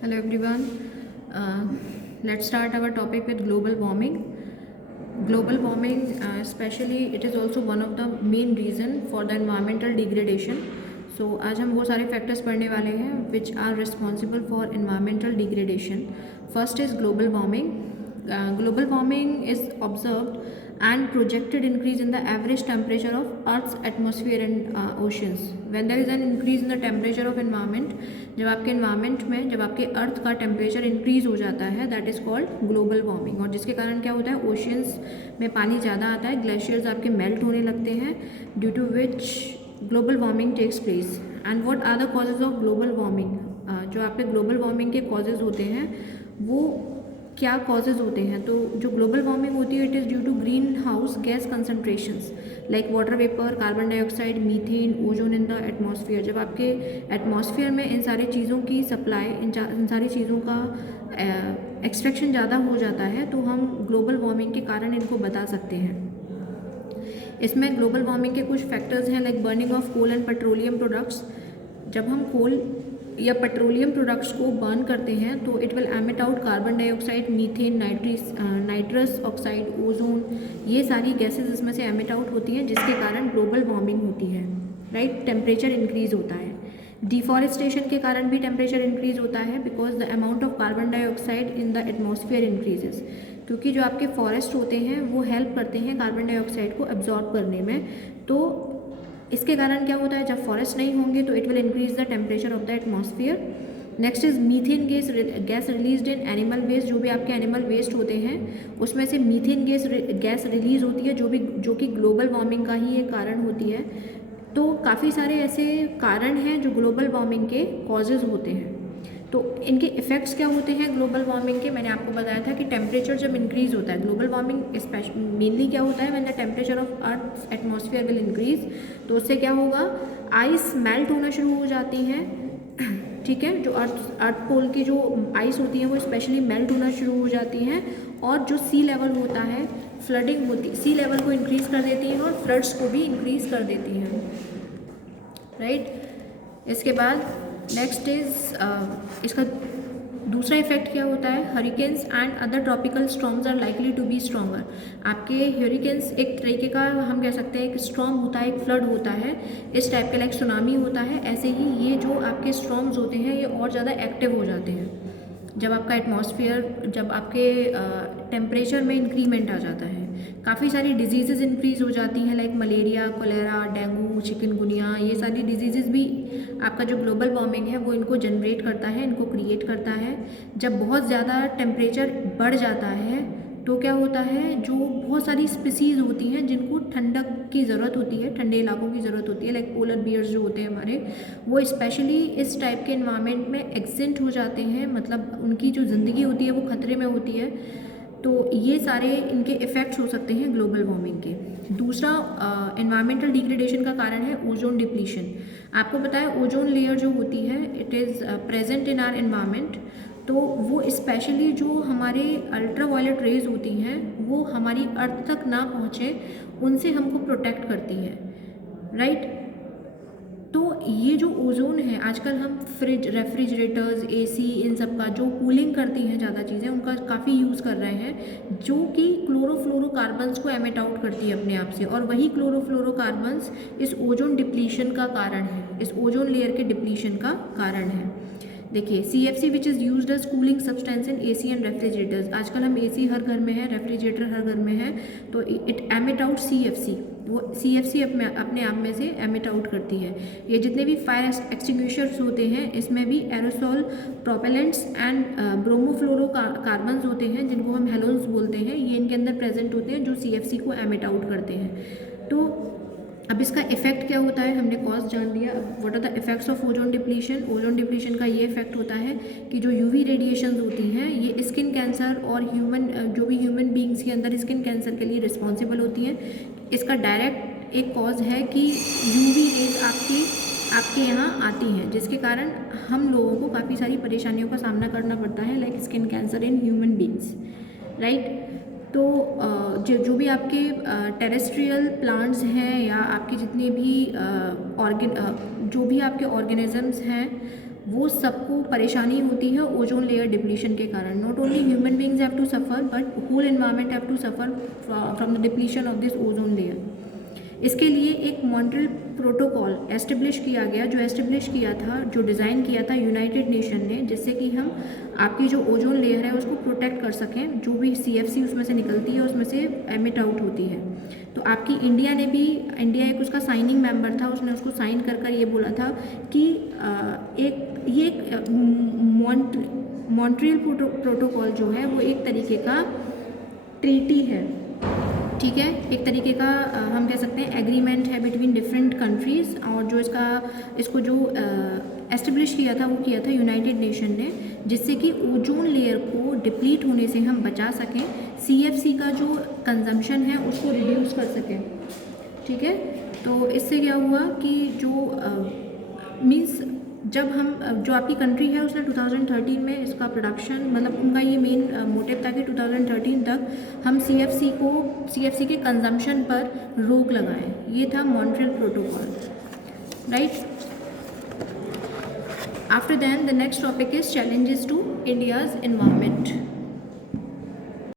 Hello everyone. Uh, let's start our topic with global warming. Global warming, especially, it is also one of the main reason for the environmental degradation. So आज हम वो सारे factors पढ़ने वाले हैं which are responsible for environmental degradation. First is global warming. Global warming is observed and projected increase in the average temperature of Earth's atmosphere and oceans. When there is an increase in the temperature of environment, जब आपके environment में जब आपके अर्थ का temperature increase हो जाता है, that is called global warming. और जिसके कारण क्या होता है, ओशियंस में पानी ज़्यादा आता है, ग्लेशियर्स आपके मेल्ट होने लगते हैं, due to which global warming takes place. And what are the causes of global warming. जो आपके ग्लोबल वार्मिंग के कॉजेज होते हैं वो क्या कॉजेज़ होते हैं. तो जो ग्लोबल वार्मिंग होती है, it is due to greenhouse gas concentrations like water vapour, carbon dioxide, methane, ozone in the atmosphere. जब आपके एटमॉस्फेयर में इन सारी चीज़ों की सप्लाई, इन सारी चीज़ों का एक्सट्रैक्शन ज़्यादा हो जाता है, तो हम ग्लोबल वार्मिंग के कारण इनको बता सकते हैं. इसमें ग्लोबल वार्मिंग के कुछ फैक्टर्स हैं like burning of coal and petroleum products. जब हम कोल या पेट्रोलियम प्रोडक्ट्स को बर्न करते हैं तो it will emit out carbon dioxide, methane, nitrous oxide, ozone. ये सारी गैसेस इसमें से एमिट आउट होती हैं जिसके कारण ग्लोबल वार्मिंग होती है. राइट, टेम्परेचर इंक्रीज होता है. डिफॉरेस्टेशन के कारण भी टेम्परेचर इंक्रीज होता है because the amount of carbon dioxide in the atmosphere increases. क्योंकि जो आपके फॉरेस्ट होते हैं वो हेल्प करते हैं कार्बन डाइऑक्साइड को एब्जॉर्ब करने में. तो इसके कारण क्या होता है, जब फॉरेस्ट नहीं होंगे तो it will increase the temperature of the atmosphere. Next is methane gas released in animal waste. जो भी आपके एनिमल वेस्ट होते हैं उसमें से मीथेन गैस रिलीज होती है जो कि ग्लोबल वार्मिंग का ही एक कारण होती है. तो काफ़ी सारे ऐसे कारण हैं जो ग्लोबल वार्मिंग के कॉजेज़ होते हैं. तो इनके इफ़ेक्ट्स क्या होते हैं ग्लोबल वार्मिंग के. मैंने आपको बताया था कि टेम्परेचर जब इंक्रीज़ होता है, ग्लोबल वार्मिंग मेनली क्या होता है, when the temperature of earth atmosphere will increase. तो उससे क्या होगा, आइस मेल्ट होना शुरू हो जाती हैं. ठीक है, जो अर्थ पोल की जो आइस होती हैं वो स्पेशली मेल्ट होना शुरू हो जाती हैं. और जो सी लेवल होता है, फ्लडिंग होती, सी लेवल को इंक्रीज़ कर देती हैं और फ्लड्स को भी इंक्रीज़ कर देती हैं. राइट, इसके बाद नेक्स्ट इज़ इसका दूसरा इफेक्ट क्या होता है, hurricanes and other tropical storms are likely to be stronger. आपके हरिकेन्स एक तरीके का हम कह सकते हैं एक स्टॉर्म होता है, एक फ्लड होता है, इस टाइप का लाइक सुनामी होता है. ऐसे ही ये जो आपके स्टॉर्म्स होते हैं ये और ज़्यादा एक्टिव हो जाते हैं जब आपका एटमॉस्फेयर, जब आपके टेम्परेचर में इंक्रीमेंट आ जाता है. काफ़ी सारी डिजीज़ इंक्रीज़ हो जाती हैं like malaria, cholera, dengue, chikungunya. ये सारी डिजीज़ भी आपका जो ग्लोबल वार्मिंग है वो इनको जनरेट करता है, इनको क्रिएट करता है. जब बहुत ज़्यादा टेम्परेचर बढ़ जाता है तो क्या होता है, जो बहुत सारी स्पीसीज़ होती हैं जिनको ठंडक की ज़रूरत होती है, ठंडे इलाकों की ज़रूरत होती है, लाइक पोलर बियर्स जो होते हैं हमारे, वो स्पेशली इस टाइप के एनवायरनमेंट में एक्सिंट हो जाते हैं. मतलब उनकी जो ज़िंदगी होती है वो खतरे में होती है. तो ये सारे इनके इफ़ेक्ट्स हो सकते हैं ग्लोबल वार्मिंग के. दूसरा एनवायरमेंटल डिग्रेडेशन का कारण है ओजोन डिप्लीशन. आपको पता है ओजोन लेयर जो होती है it is present in our environment. तो वो स्पेशली जो हमारे अल्ट्रा वायलेट रेज होती हैं वो हमारी अर्थ तक ना पहुँचे, उनसे हमको प्रोटेक्ट करती है. राइट, तो ये जो ओजोन है, आजकल हम फ्रिज, रेफ्रिजरेटर्स, एसी, इन सब का जो कूलिंग करती हैं ज़्यादा चीज़ें, उनका काफ़ी यूज़ कर रहे हैं जो कि क्लोरोफ्लोरोकार्बन्स को एमिट आउट करती है अपने आप से. और वही क्लोरोफ्लोरोकार्बन्स इस ओजोन डिप्लीशन का कारण है, इस ओजोन लेयर के डिप्लीशन का कारण है. देखिए, CFC which is used as cooling substance in AC and refrigerators. आजकल हम AC हर घर में है, रेफ्रिजरेटर हर घर में है, तो इट एमिट आउट CFC. वो CFC अपने आप में से एमिट आउट करती है. ये जितने भी फायर एक्सटिंग्विशर्स होते हैं इसमें भी एरोसॉल, प्रोपेलेंट्स एंड ब्रोमोफ्लोरोकार्बन्स होते हैं जिनको हम हेलोन्स बोलते हैं, ये इनके अंदर प्रेजेंट होते हैं जो CFC को एमिट आउट करते हैं. तो अब इसका इफेक्ट क्या होता है, हमने कॉज जान लिया. अब what are the effects of ozone depletion. Ozone depletion का ये इफेक्ट होता है कि जो UV रेडिएशंस होती हैं ये स्किन कैंसर और जो भी ह्यूमन बींग्स के अंदर स्किन कैंसर के लिए रिस्पॉन्सिबल होती हैं. इसका डायरेक्ट एक कॉज है कि UV रेज आपके यहाँ आती हैं जिसके कारण हम लोगों को काफ़ी सारी परेशानियों का सामना करना पड़ता है like skin cancer in human beings. Right, तो जो भी आपके टेरेस्ट्रियल प्लांट्स हैं या आपके जितने भी जो भी आपके ऑर्गेनिजम्स हैं वो सबको परेशानी होती है ओजोन लेयर डिप्लीशन के कारण। Not only human beings have to suffer but whole environment have to suffer from the depletion of this ozone layer. इसके लिए एक मॉन्ट्रियल प्रोटोकॉल एस्टेब्लिश किया गया, जो एस्टेब्लिश किया था, जो डिज़ाइन किया था यूनाइटेड नेशन ने, जिससे कि हम आपकी जो ओजोन लेयर है उसको प्रोटेक्ट कर सकें। जो भी CFC उसमें से निकलती है उसमें से एमिट आउट होती है। तो आपकी इंडिया ने भी, इंडिया एक उसका साइनिंग मेंबर था, उसने उसको साइन कर कर ये बोला था कि एक मॉन्ट्रियल प्रोटोकॉल जो है वो एक तरीके का ट्रीटी है, ठीक है, एक तरीके का हम कह सकते हैं एग्रीमेंट है बिटवीन डिफरेंट कंट्रीज़। और जो इसको जो एस्टेब्लिश किया था वो किया था यूनाइटेड नेशन ने, जिससे कि ओजोन लेयर को डिप्लीट होने से हम बचा सकें, CFC का जो कंजम्पशन है उसको रिड्यूस कर सकें, ठीक है। तो इससे क्या हुआ कि जो मीन्स जब हम जो आपकी कंट्री है उसने 2013 में इसका प्रोडक्शन, मतलब उनका ये मेन मोटिव था कि 2013 तक हम CFC के कंजम्पशन पर रोक लगाएं। ये था Montreal protocol, right. After than the next topic is challenges to India's environment.